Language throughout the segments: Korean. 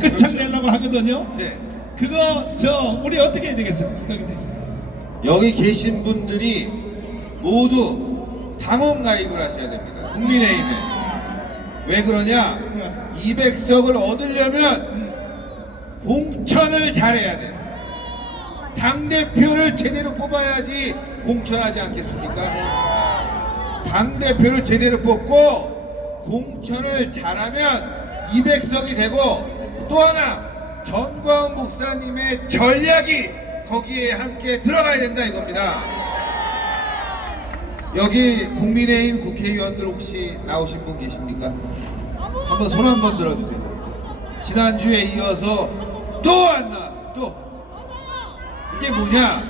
끝장내려고 하거든요. 네. 그거 저 우리 어떻게 해야 되겠습니까? 여기 계신 분들이 모두 당원 가입을 하셔야 됩니다. 국민의힘에. 왜 그러냐? 200석을 얻으려면 공천을 잘해야 돼요. 당대표를 제대로 뽑아야지 공천하지 않겠습니까? 당대표를 제대로 뽑고 공천을 잘하면 200석이 되고 또 하나 전광훈 목사님의 전략이 거기에 함께 들어가야 된다 이겁니다. 여기 국민의힘 국회의원들 혹시 나오신 분 계십니까? 한번 손 한번 들어주세요. 지난주에 이어서 또 안 나왔어. 또 이게 뭐냐?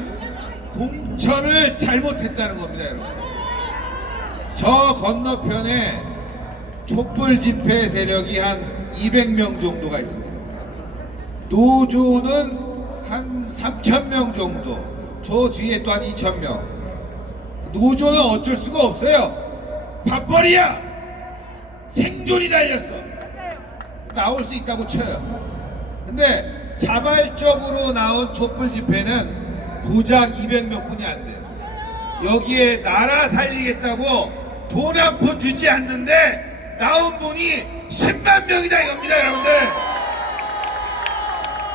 공천을 잘못했다는 겁니다, 여러분. 저 건너편에 촛불 집회 세력이 한 200명 정도가 있습니다. 노조는 한 3,000명 정도, 저 뒤에 또 한 2,000명. 노조는 어쩔 수가 없어요. 밥벌이야! 생존이 달렸어. 나올 수 있다고 쳐요. 근데 자발적으로 나온 촛불 집회는 고작 200명 뿐이 안 돼요. 여기에 나라 살리겠다고 돈 한 푼 주지 않는데 나온 분이 10만 명이다 이겁니다, 여러분들.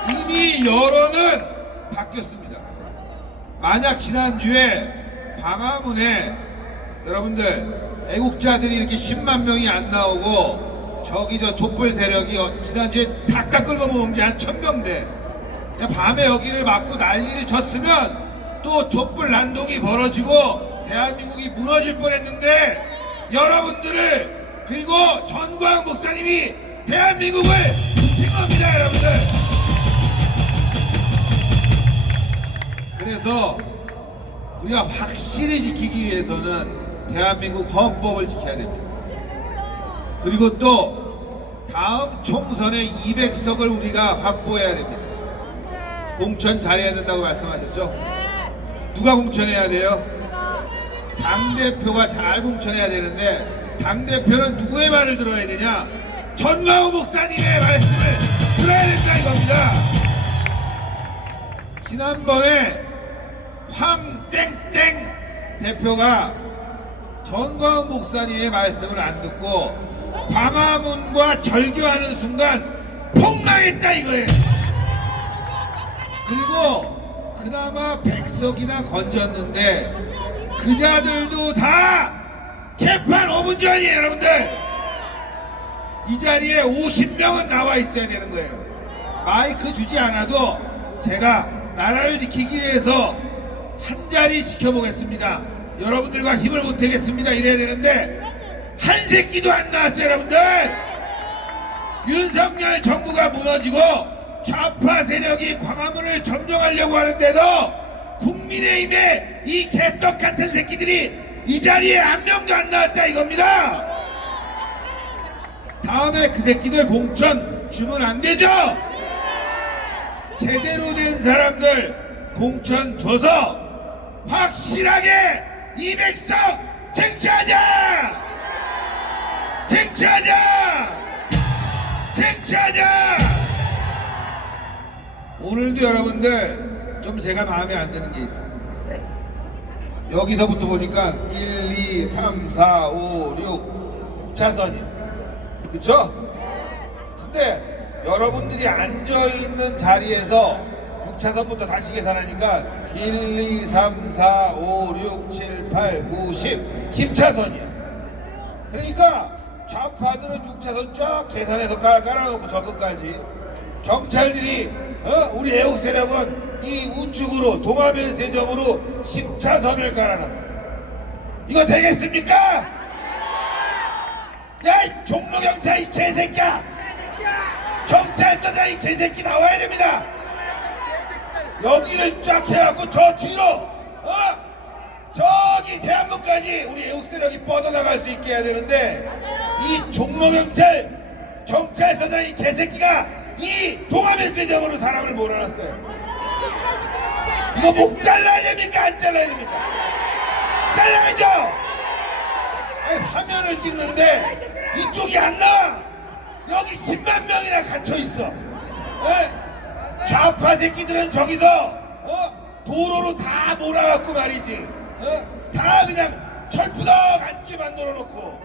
이미 여론은 바뀌었습니다. 만약 지난주에 광화문에 여러분들 애국자들이 이렇게 10만 명이 안 나오고 저기 저 촛불 세력이 어- 지난주에 닭다 끌고 모은 게 한 천명대 밤에 여기를 막고 난리를 쳤으면 또 촛불 난동이 벌어지고 대한민국이 무너질 뻔했는데 여러분들을 그리고 전광 목사님이 대한민국을 그래서 우리가 확실히 지키기 위해서는 대한민국 헌법을 지켜야 됩니다. 그리고 또 다음 총선에 200석을 우리가 확보해야 됩니다. 공천 잘해야 된다고 말씀하셨죠? 누가 공천해야 돼요? 당대표가 잘 공천해야 되는데 당대표는 누구의 말을 들어야 되냐? 전광호 목사님의 말씀을 들어야 된다 이겁니다. 지난번에 황땡땡 대표가 전광훈 목사님의 말씀을 안 듣고 광화문과 절교하는 순간 폭망했다 이거예요. 그리고 그나마 백석이나 건졌는데 그자들도 다 개판 5분 전이에요 여러분들. 이 자리에 50명은 나와 있어야 되는 거예요. 마이크 주지 않아도 제가 나라를 지키기 위해서 한 자리 지켜보겠습니다. 여러분들과 힘을 보태겠습니다. 이래야 되는데 한 새끼도 안 나왔어요, 여러분들. 윤석열 정부가 무너지고 좌파 세력이 광화문을 점령하려고 하는데도 국민의힘의 이 개떡 같은 새끼들이 이 자리에 한 명도 안 나왔다 이겁니다. 다음에 그 새끼들 공천 주면 안 되죠? 제대로 된 사람들 공천 줘서 확실하게 200석 쟁취하자! 쟁취하자! 쟁취하자! 오늘도 여러분들 좀 제가 마음에 안 드는 게 있어요. 여기서부터 보니까 1, 2, 3, 4, 5, 6, 6차선이에요. 그쵸? 근데 여러분들이 앉아있는 자리에서 6차선부터 다시 계산하니까 1, 2, 3, 4, 5, 6, 7, 8, 9, 10 10차선이야 그러니까 좌파들은 6차선 쫙 계산해서 깔, 깔아놓고 저 끝까지 경찰들이 어? 우리 애국 세력은 이 우측으로 동화면 세점으로 10차선을 깔아놨어 이거 되겠습니까? 야, 이 종로 경찰 이 개새끼야! 경찰서장 이 개새끼 나와야 됩니다! 여기를 쫙 해갖고 저 뒤로, 어? 저기 대한문까지 우리 애국세력이 뻗어나갈 수 있게 해야 되는데, 이 종로경찰, 경찰서장 이 개새끼가 이 동화메시점으로 사람을 몰아놨어요. 이거 목 잘라야 됩니까? 안 잘라야 됩니까? 잘라야죠! 아니 화면을 찍는데 이쪽이 안 나와 여기 10만 명이나 갇혀 있어 좌파 새끼들은 저기서 어? 도로로 다 몰아갖고 말이지. 어? 다 그냥 철푸덕 앉게 만들어 놓고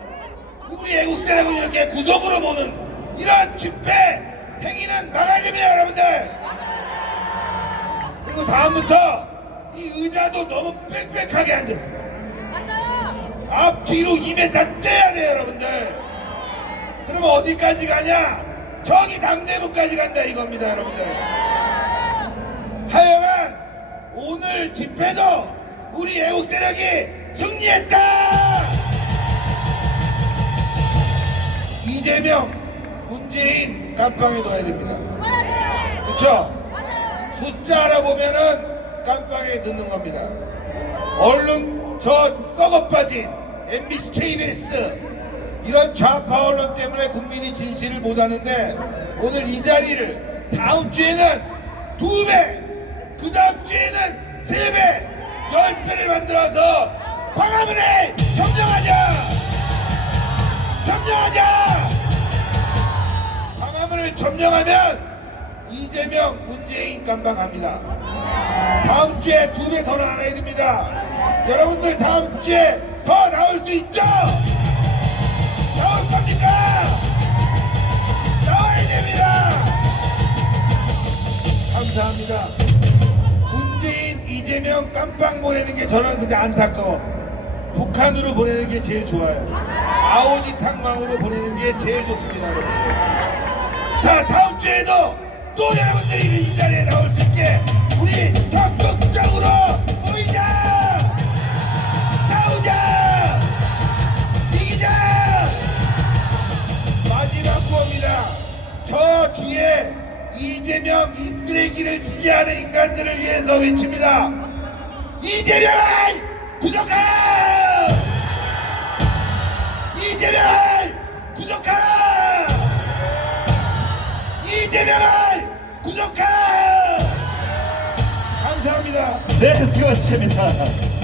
우리 애국세라고 이렇게 구석으로 모는 이런 집회 행위는 막아야 됩니다 여러분들. 그리고 다음부터 이 의자도 너무 빽빽하게 앉았어요. 앞뒤로 2m 떼야 돼요 여러분들. 그러면 어디까지 가냐? 저기 남대문까지 간다 이겁니다 여러분들 하여간 오늘 집회도 우리 애국 세력이 승리했다! 이재명 문재인 깜빵에 넣어야 됩니다. 그쵸? 숫자 알아보면은 깜빵에 넣는 겁니다. 언론 저 썩어 빠진 MBC, KBS 이런 좌파 언론 때문에 국민이 진실을 못하는데 오늘 이 자리를 다음 주에는 두 배, 그 다음 주에는 세 배, 열 배를 만들어서 광화문을 점령하자! 점령하자! 광화문을 점령하면 이재명, 문재인 깜방합니다. 다음 주에 두 배 더 나가야 됩니다. 여러분들 다음 주에 더 나올 수 있죠? 나올 겁니까? 나와야 됩니다. 감사합니다. 이재명 깜빵 보내는 게 저는 근데 안타까워. 북한으로 보내는 게 제일 좋아요. 아오지 탕광으로 보내는 게 제일 좋습니다, 여러분들. 자 다음 주에도 또 여러분들이 이 자리에 나올 수 있게 우리 적극적으로 모이자 싸우자 이기자 마지막 구호입니다 저 뒤에 이재명 이 쓰레기를 지지하는 인간들을 위해서 외칩니다 이재명을 구속하라 이재명을 구속하라 이재명을 구속하라! 감사합니다. 네, 수고하셨습니다.